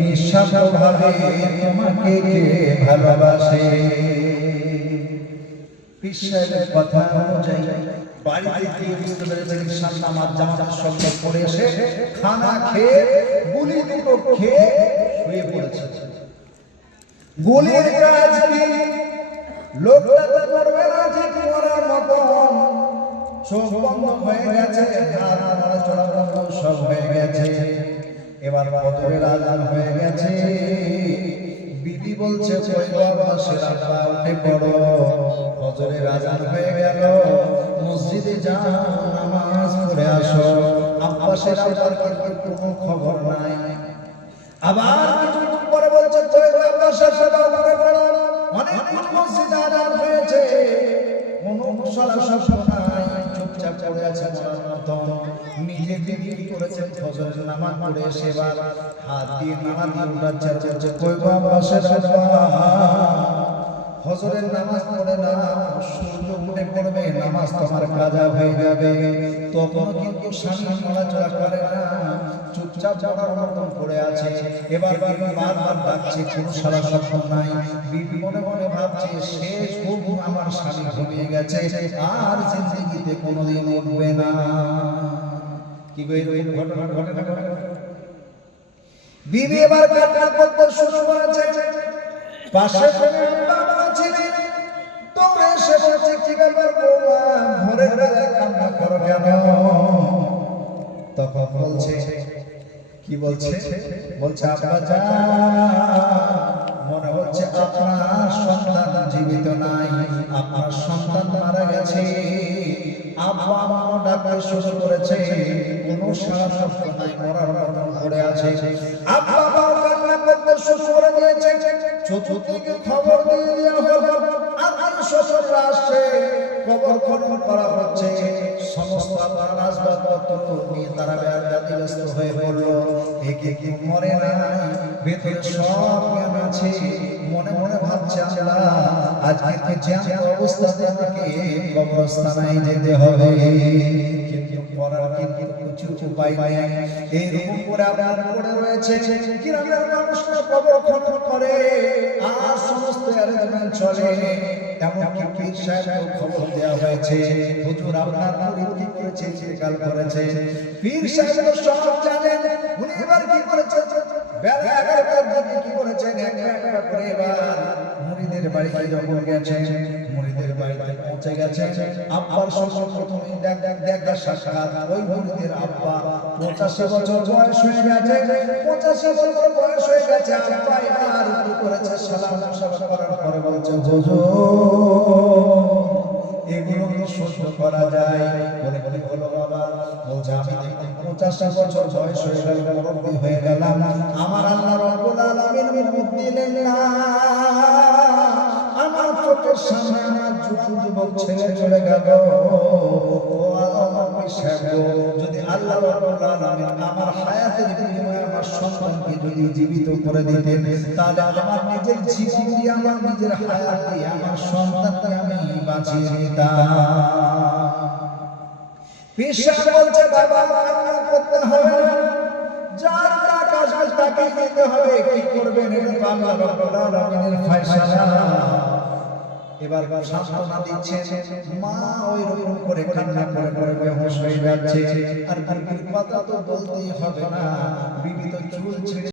নিঃস্বার্থভাবে তোমাকে কে ভালোবাসে। পিসের কথা অনুযায়ী বাড়িতে গিয়ে বুঝতে পেরেছেন ইনশাআল্লাহ আমার জামাটা শব্দ পড়ে এসে খানা খেয়ে গুলি দুটো খেয়ে শুয়ে পড়েছে। গুলির কাজ কি? লোকটা তো করবে না ঠিক মরার মতো, চোখ বন্ধ হয়ে গেছে, হাত নড়াচড়া বন্ধ সব হয়ে গেছে। এবার ফজরের আযান হয়ে গেছে। বিবি বলছে ওই বাবা সেরাটা উঠে পড়ো, ফজরের আযান হয়ে গেল, মসজিদে যাও, নামাজ পড়ে আসো। আব্বাসের আবার কোনো খবর নাই। আবার কিছুক্ষণ পরে বলছে ওই বাবা সেরাটা উঠে পড়ো, অনেকক্ষণ মসজিদে আযান হয়েছে, কোনো মুসলা শব্দ নাই, চুপচাপ পড়ে আছে মরার মতো। নিজে বিবি করেছেন ফজরের নামাজ পড়ে এসে এবার হাত দিয়ে নামাজ দিয়ে উঠাচ্ছে, বলছে কই বাবা সেরাটা, ফজরের নামাজ পড়ে না, সূর্য উঠে পড়বে, নামাজ তোমার কাজা হয়ে যাবে। তখন কিন্তু স্বামী নড়াচড়া করে না, চুপচাপ যাওয়ার মতন পড়ে আছে। এবার বারবার ডাকছে, কোনো সারা শব্দ নাই। বিবি মনে মনে ভাবছে শেষ ঘুম আমার স্বামী ঘুমিয়ে গেছে, আর জিন্দেগিতে কোনোদিন উঠবে না। কি গো এরকম ঘটনা ঘটে না? বিবি এবার কান্না করতে শুরু করেছে। পাশে বাবা ছিলেন, তোমরা এসে বলছে কি ব্যাপার বৌমা, ঘরে ঘরে কান্না করো কেন? তখন বলছে, কি বলছে? বলছে আব্বা জান, মনে হচ্ছে আপনার সন্তান জীবিত নাই, আপনার সন্তান মারা গেছে। আব্বা মা ডাকতে শুরু করেছে, কোনো সারা শব্দ নাই, মরার মতন পড়ে আছে। আব্বা মা কান্না করতে শুরু করে দিয়েছে। চতুর্দিকে খবর দিয়ে দেওয়া হলো, আর শ্বশুররা আসছে, কবর খনন করা হচ্ছে। সমস্ত আসবাবপত্র নিয়ে তারা ব্যস্ত হয়ে পড়লো। একে কি মরে নাই, ভেতরে সব জ্ঞান আছে। মনে মনে ভাবছে আল্লাহ, আজকে জ্ঞান অবস্থাতে আমাকে কবরস্থানে যেতে হবে, কিন্তু করার কিছু উপায় নেই। এইরকম করে আবার পড়ে রয়েছে। গ্রামের মানুষরা কবর খনন করে, আর সমস্ত অ্যারেঞ্জমেন্ট চলে। এমনকি পীর সাহেবকে খবর দেওয়া হয়েছে, হুজুর আপনার মুরিদ কি করেছে, ইন্তেকাল করেছে। পীর সাহেব সব জানেন। উনি এবার কি করেছে, বেলা 11টার দিকে কি করেছেন, একটা করে এবার মুরিদের বাড়িতে যখন গেছেন, মুরিদের বাড়িতে পৌঁছে গেছেন। আব্বার সঙ্গে প্রথমে দেখা সাক্ষাৎ। ওই মুরিদের আব্বা 85 বছর বয়স হয়ে গেছে। 85 বছর বয়স হয়ে গেছে। আব্বা এবার কি করেছে, সালাম করার পরে বলছে হুজুর এগুলো কি সহ্য করা যায়? বলে বলে হলো বাবা? বলছে আমি 85 বছর বয়স হয়ে গেল, মুরব্বি হয়ে গেলাম, আমার আল্লাহ রাব্বুল আলামিন মুখ দিলেন না। আমার চোখের সামনে আমার জোয়ান যুবক ছেলে চলে গেল। ও আমার পিসাব, যদি আল্লাহ রাব্বুল আলামিন আমার হায়াতের বিনিময়ে আমার সন্তানকে যদি জীবিত করে দিতেন, তাহলে আমার নিজের জীবন দিয়ে, আমার নিজের হায়াত দিয়ে আমার সন্তানকে আমি বাঁচিয়ে নিতাম। পিসাব বলছে বাবা কান্না করতে হবে না, যার টাকা আসবে তাকে দিতে হবে, কি করবেন এটা আল্লাহ রাব্বুল আলামিনের ফয়সালা। এবার সান্ত্বনা দিচ্ছে মা, ওই রকম করে কান্না করে করে বেহুশ হয়ে যাচ্ছে। আর বিবির কথা তো বলতেই হবে না, বিবি তো চুল ছেড়ে